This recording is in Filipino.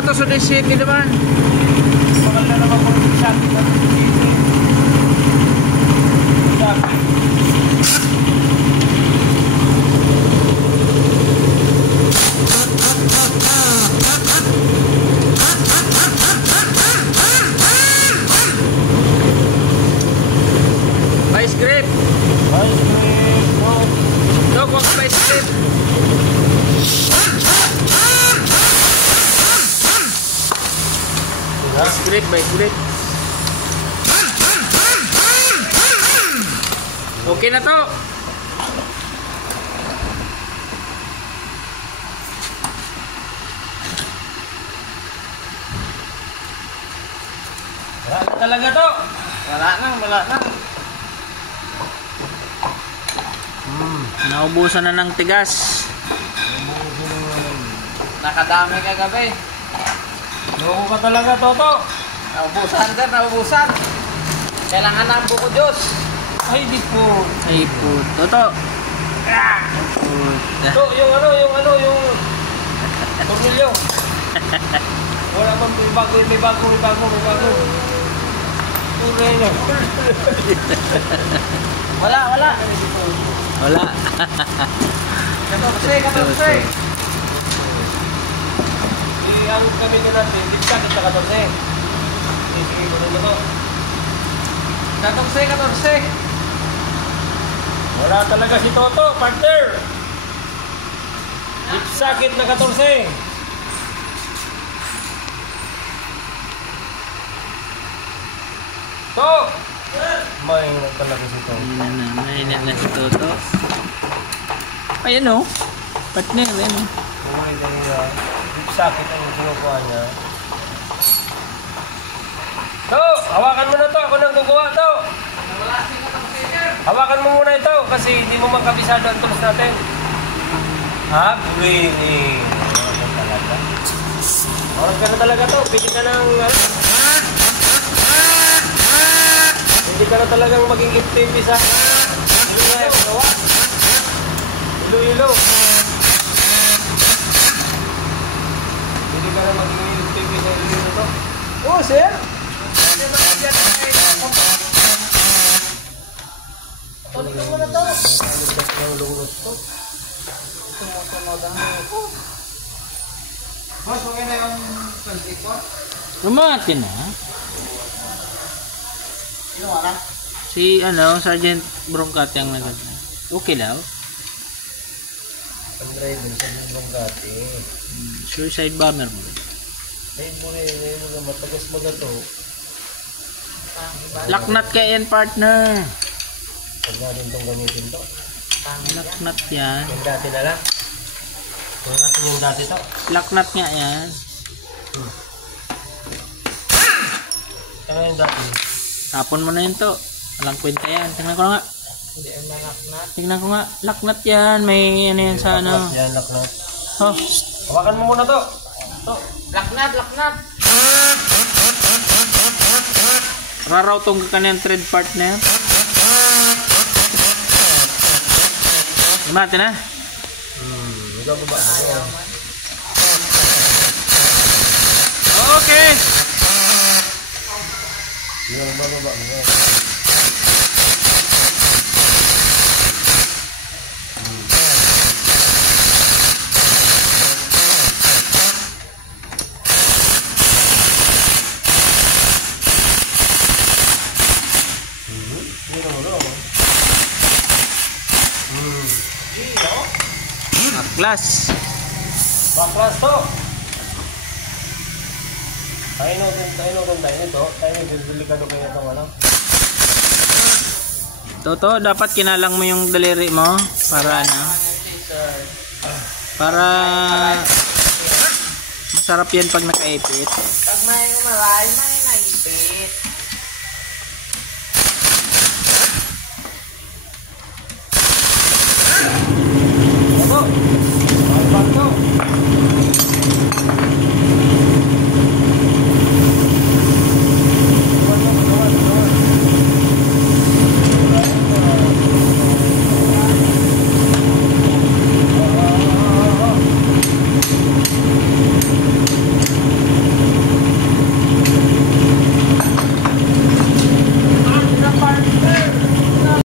Auto sa City naman. Bakal na naman po sa Vice grip. Vice grip. Dog, wag vice grip. Vice grip, vice grip. Okay na to. Wala na talaga to. Wala na. Naubusan na ng tigas. Nakadami kagabi. Loko ka talaga, Toto. Naubusan sir, naubusan. Kailangan ng buko Diyos. Ay, di po. Ay po, Toto. Ito, yung tornilyo. Wala man, may bago. Tuloy nyo. Wala. Kasi. Ang kami na natin, dipsa kita 14. Sige, gano'n na to. 14. Wala talaga si Toto, partner. Dipsakit na 14. To! May talaga si Toto. May na si Toto. Ayan o. Partner, ayan o. Uy, dahil dipsakit ang sinukuha niya. To! Hawakan mo na to. Ako nang kukuha to. Hawakan mo muna ito kasi hindi mo makabisado ang tools natin. Ha? Buwini. Oras ka na talaga to. Pwede ka nang hindi ka na talagang maging iptipi sa ilo. Hindi ka na maging iptipi sa ilo to. Oh, sir? Tuloy mo na to. Boss, okay na yung plastic ko? Lumati na. Sino wala? Si Sergeant Broncat yung naganda. Okay lang. Ang driver sa Broncat Suicide bomber mo. Ay mo rin, matagas maga to. Laknat ka yan, partner. Huwag nga rin itong gamitin to. Laknat yan. Yung dati na lang. Huwag natin yung dati to. Laknat nga yan. Ano yung dati? Tapon mo na yun to. Walang kwenta yan. Tingnan ko nga. Hindi ang may laknat. Tingnan ko nga. Laknat yan. May ano yan sa ano. Laknat yan, laknat. Oh. Hawakan mo muna to. To. Laknat. Raraw tong kanyang thread partner. Mati na. Ikaw ba? Okay. Yung baba mo. Baklas. Baklas to. Tayo nito. Tayo delikado kayo itong ano. Toto, dapat kinalang mo yung daliri mo para ano. Para masarap yan pag nakaipit. Pag may